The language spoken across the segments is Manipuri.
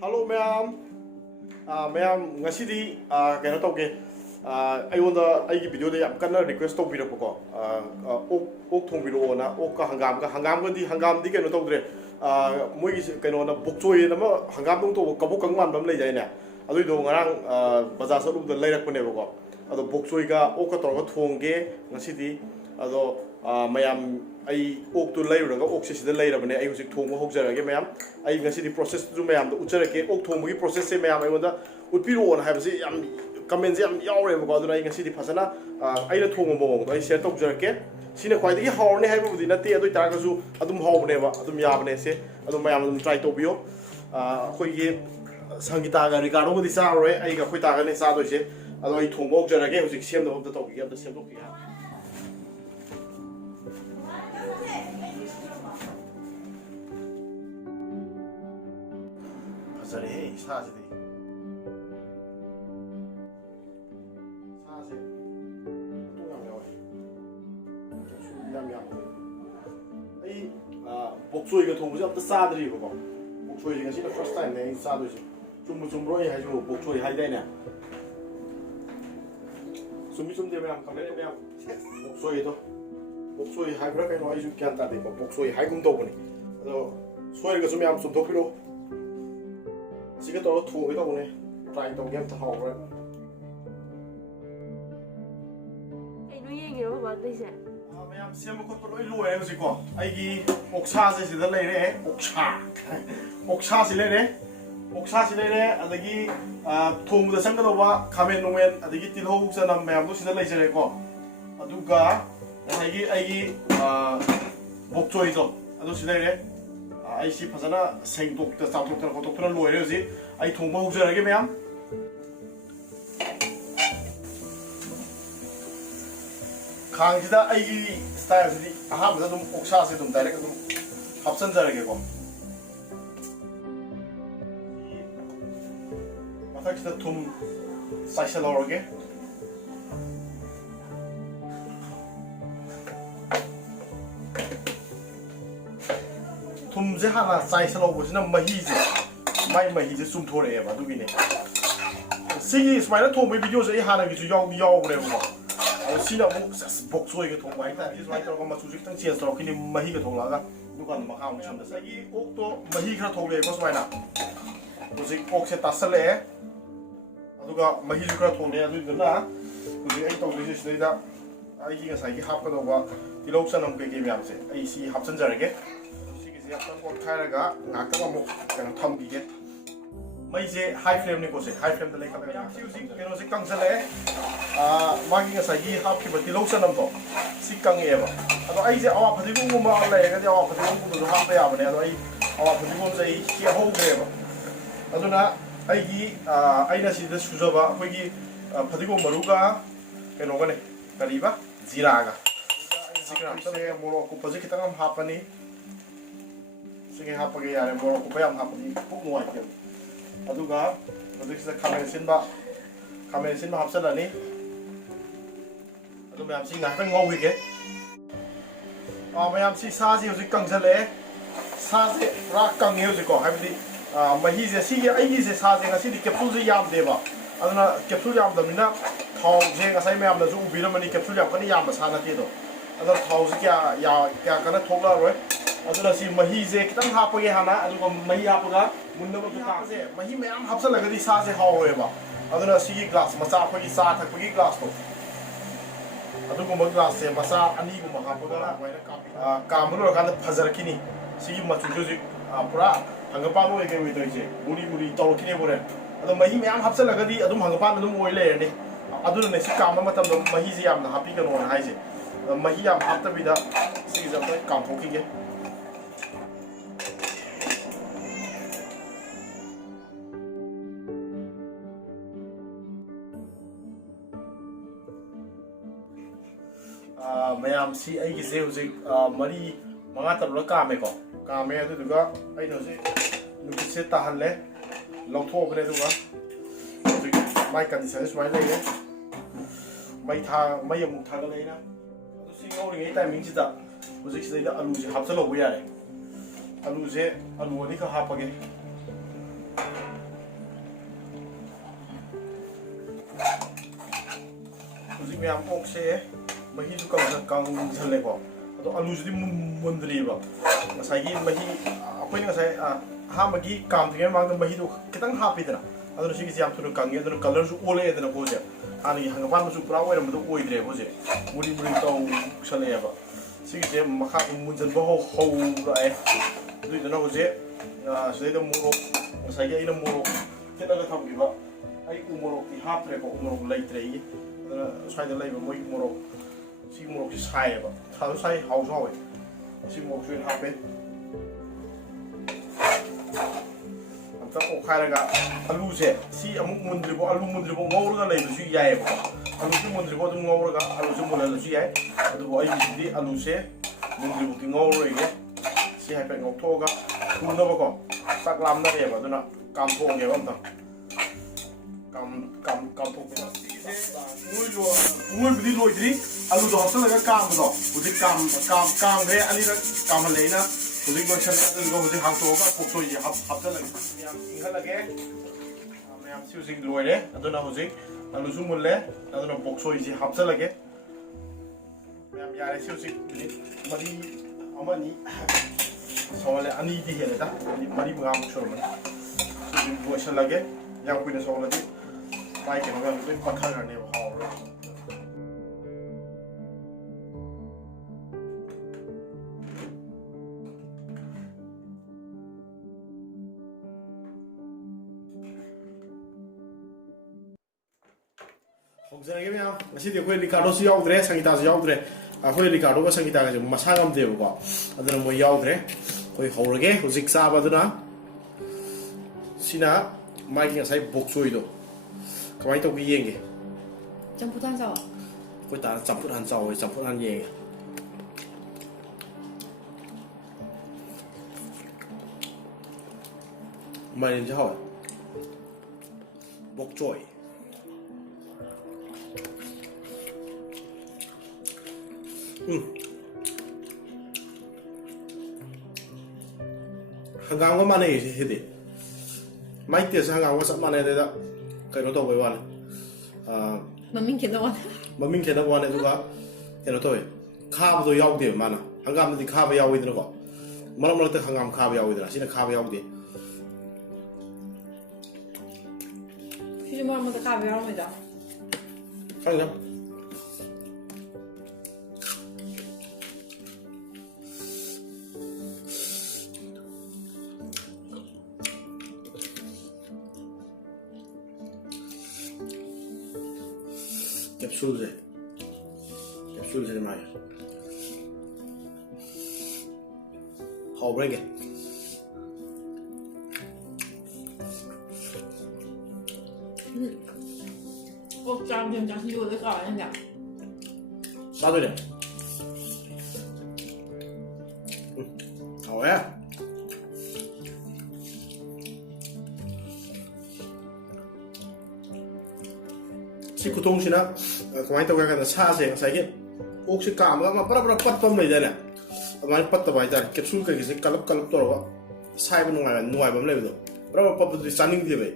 Hello, ma'am. Ma'am, ngasidi kaya tawge. Ayunda ay video de yam kana request to biro ko. Ok thong biro na ok ka hangam di kaya tawdre. Moi kaya na bukchoi na ma hangam tong to kabuk kang man bam lay jay na. Adu do ngarang bazar sa rum da lay rak pane ko. Ado bukchoi ka ok ka tor ka thong ge ngasidi ado mayam ai ok tu lay ro ga ok se lay ra bane ai husik thong mo hok jara ge mayam ai ngasidi process tu mayam da uchara ke ok thong mo gi process se mayam ai wanda utpiro na ha basi yam comment yam yaure ko adu ai ngasidi phasana ai na thong mo ai share tok jara ke sine khwai dagi hawne hai bu di na te adu tar ga ju adum hawne ba adum ya bane se adum mayam adum try to bio khoi gi sangita ga ricardo di sa roi ai ga khoi ta ga ne sa do se adu ai thong mo jara ke husik sem da to gi da sem to ki ha Hey, 사지 이 복소이가 동부지 없다 싸들이 그거 복소이가 진짜 first time 내 싸도지 좀 로이 해줘 복소이 하이다이네 좀 되면 카메라 그냥 복소이 하이브라 그냥 아주 괜찮다 복소이 하이금도 보니 그래서 소리가 좀 약간 좀 더 필요 지금 또 투어가 오네. 트라이 또 게임 더 하고 그래. 이 누이에게로 만드세. 매am xem một con lôi em gì quoi. Ai oksa gì đó lấy đấy, oksa gì lấy đấy, oksa gì lấy đấy. Anh ấy thùng được sang cái đâu ba, kamen nomen, anh ấy tiêu hậu sẽ nằm 매am đó xin lấy cái quoi. Aduga, ai bốc trôi đó, anh đó xin lấy đấy. ai si phasana seng tok ta sa tok ta ko tok na loi re ji ai thong ba hujara ge ma'am khang ji da ai gi style ji aha ma dum oksa se dum direct dum hapsan jara ge ko matak da thum sai sa lor ge tum제 하나 사이즈로 보시는 마히지 마히지 좀 토래요 봐 누구네 시기 스마일은 통비 비디오에서 이 하나 기주 야오 그래요 뭐 시나 복소이게 통과 있다 이 스마일도 뭐 수직 등 지에서 그니 마히가 통라가 누가 막 하고 참다 이 옥도 마히가 통래 거 스마일나 수직 옥세 따설래 누가 마히가 그라 통래 누구나 우리 이 동네 시스템이다 아이기가 사이기 합거도 봐 디럭션은 그 게임이야지 이시 합선자에게 약간 뭐 타이어가 나가가 뭐 그냥 텀기게 마이제 하이 플레임니 고세 하이 플레임도 레이카 베라 뮤직 게노지 강살레 마기가 사이 합기 버티 로션남도 식강이에요 아도 아이제 아와 버티고 뭐 알레 가지 아와 버티고 도 합해야 버네 아도 아이 아와 버티고 저이 히 호그래요 아도나 아이기 아이나 시드 수저바 거기 버티고 머루가 게노가네 가리바 지라가 지금 앞에 뭐로 고퍼지 기타가 하파니 sige hapage yare boro ko bayam hapani puk nuai ke aduga project sa kamera sin ba hapsala ni adu mayam si ngak ngau hi ke mayam si sa ji hoji kang jale sa je ra kang he hoji ko haibdi mahi je si ai gi je sa je nga si di capsule je yam de ba aduna capsule yam da mina thau je nga sai mayam da ju ubi mani capsule yam kani yam sa na te do aduna thau je kya kana thokla roi aduna si mahi je kitang hapage hana aduga mahi hapaga munna ba ka je mahi mayam hapsala gadi sa je hawe ba aduna si glass macha phagi sa thakpagi glass to aduga ma glass se macha ani gu ma hapaga waina kamulu kan phajar kini si machu ju pura hangapa no ege wi doi je muri tol kini bore adu mahi mayam hapsala gadi adum hangapa adum oi le ni aduna ne si kam matam do mahi je yam na hapi ka no hai je mahi yam hapta bida si ja ta kam phoki ge mayam si ai gi se hoji mari manga tar lo ka me ko ka me adu duga ai no se nu se ta halle lo tho bre duga hoji mai kan se mai le ge mai tha mai mu tha ga le na adu si ngau ri ngai timing si da hoji se da alu ji hap sa lo bu ya le alu je alu ni ka ha pa ge ma'am ओक्से मही जो कंगल लेको अदो आलू जुदी मुंद्रीबा ngसाई मही अखोइन ngसाई हामगी काम थिगे मांग मही दो खितंग हापिदना अदो सिगी जाम थुन कंगे अदो कलर सु ओले एदना बोजे हानि हंगपान मसु पुरा ओइरम दो ओइद्रे बोजे मुरी मुरी तौ सलेबा सिगी जे मखा मुंजन बो हो राए दुइदना बोजे सैदा मोरो ngसाई गे इना मोरो तेलगा थमगिबा आई उमोरो की हाप्रे को उमोरो लेत्रे अदना साइदा लेबा मोइ मोरो सी मोरो की साइबा थादो साइ हाउस हावे सी मोरो सुइन हापे amta okharaga alu se si amuk mundribo alu mundribo ngawraga leidu yae ba alu su mundribo dum ngawraga alu su mulala su yae adu bo ai di alu se mundribo ki ngawrege si hape ngawthoga thuna ba ko sak lamna re ba duna kam thonge ba amta kam thok ba ngul bidi loidri alu do hasa laga kam do budi kam re ali ra kam leina budi go chan go budi hang to ga pok soi ji hap ta lagi yam ingha lage am siu sing loire aduna hoji alu su mulle aduna pok soi ji hap ta lage yam yare siu sing bidi mari amani sawale ani di hele da mari ngam chor man siu sing go chan lage yang kuina sawale di mai ke no ga budi pakhar ne ba hawo Hongzerage miyam, ngasi di akhoi Ricardo si yaudre, Sangita si yaudre. Akhoi Ricardo ka Sangita ka jom masa ngam debo ko. Adana mo yaudre. Akhoi haurage, huzik sa baduna. Sina mai ki ngasai boksoi do. Kamai to ki yenge. Campuran sao? Akhoi ta campuran sao, campuran yenge. Mai ni jao. Bokchoi. Hanggang ko mana isi hidi. Mai tia sa hanggang ko sa mana ida kayo to boy wan. Maming kena wan. Maming kena wan itu ka kayo to eh. Khab to yaw de mana. Hanggang di khab yaw idin ko. Malam malam te hanggang khab yaw idin. Sina khab yaw de. Sino mo mo ta kabe ro mo da. Hanggang. Capsule से माय हाउ ब्रेंगे Ốc chăm thêm chắc nhiều cái cỏ này nhỉ. sao rồi đấy hảo á si kutung sih nak kemarin tahu kan sa sih saya 옥 si kam ma para pat pam lai dana amai pat bai dar capsule ka gi kalap to ro sai ba nuai bam lai do para pat di saning di bai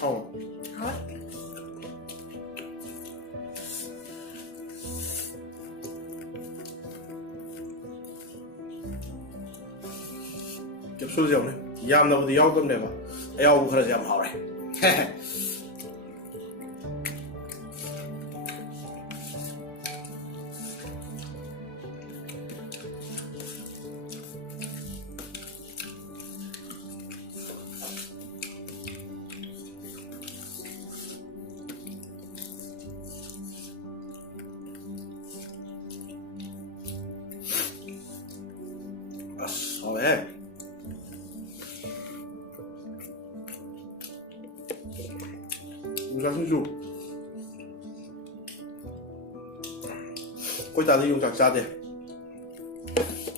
oh capsule jauh ni yam na bu yaw kam ne ba yaw bu khara jam hao re Asal Yongchak singu. Quay ta đi Yongchak chabe.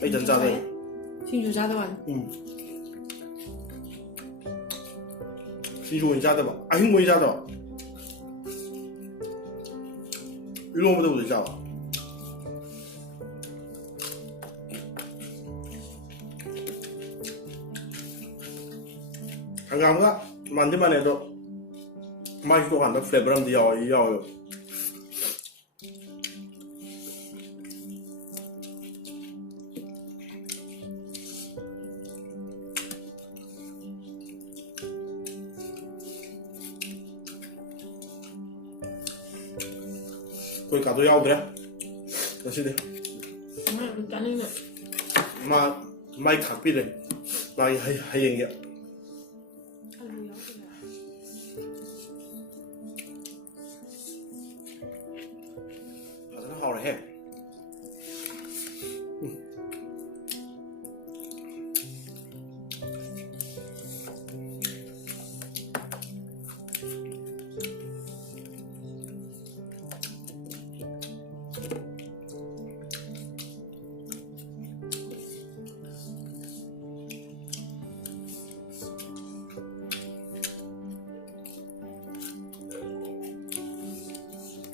Ai chân chabe. Singu chabe wan. Singu你chabe ba? Ai không chabe ba? Yu mo de chabe. hangam ga mandi mane do mai to kan da flavor am di yaw koi ka do yaw dre aside mai thakpi de mai hayeng ya hao rồi he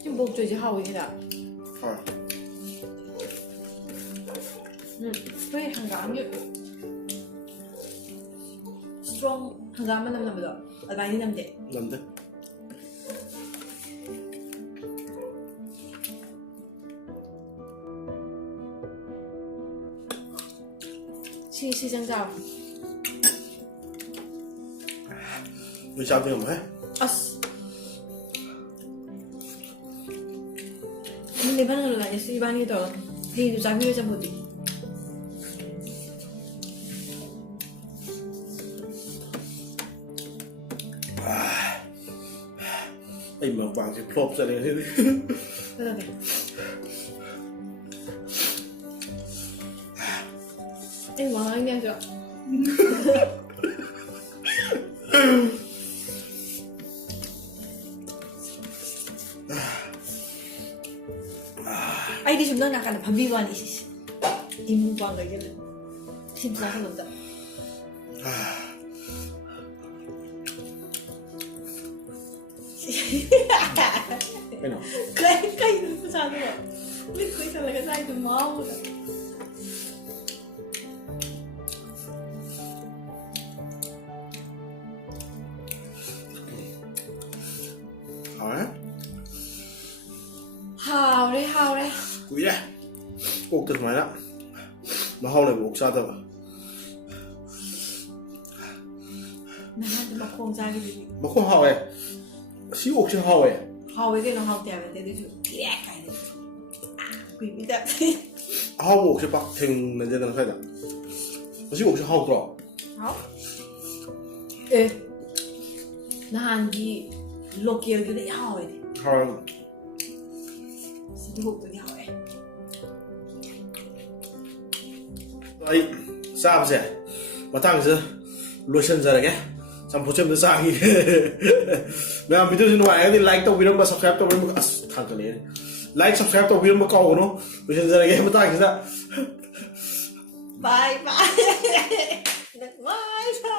지금 목 조지 하고 있다. 왜 한가함이 strong 한가함만 남는다. 많이 남대. 남대. 시장자. 왜 잡는 거 해? 아스. 근데 반응을 안 했어. 이반이 더. 되게 자기를 잡아도. Ây mà vàng thì flop ra đây thế Đây này. Em món anh nghe chưa? Ai đi chúng ta nakala pambiwan isis. Imuwan lagi lah. Simple kan benda. Cái nào? Cái itu sao tu? Biết cái sao là cái sai từ máu. Hả? Hào đấy. Quý đấy. Ốc thật mày đó. Mà hao này ốc sao đâu? Nè, tụi bà không ra cái gì. Mà không hao này. Xí ốc chứ hao này. Hào cái nó hào tèo cái đấy chứ. Kìa cái đấy. Quỷ biết đấy. Hao ốc chứ bạc thình là dân phải đó. Xí ốc chứ hao rồi. Hào. Ê. Nahan gì local cái đấy hào ấy. Hao. Xin hụt cái hào ấy. Đấy, sao vậy? Mà thằng gì? Lotion ra đấy xong phút chấm ra gì? Mẹ video trên ngoài thì like tao video mà subscribe tao video mà thằng cái này like subscribe tao video mà câu của nó lotion ra đấy mà thằng gì ra? Bye bye. Bye.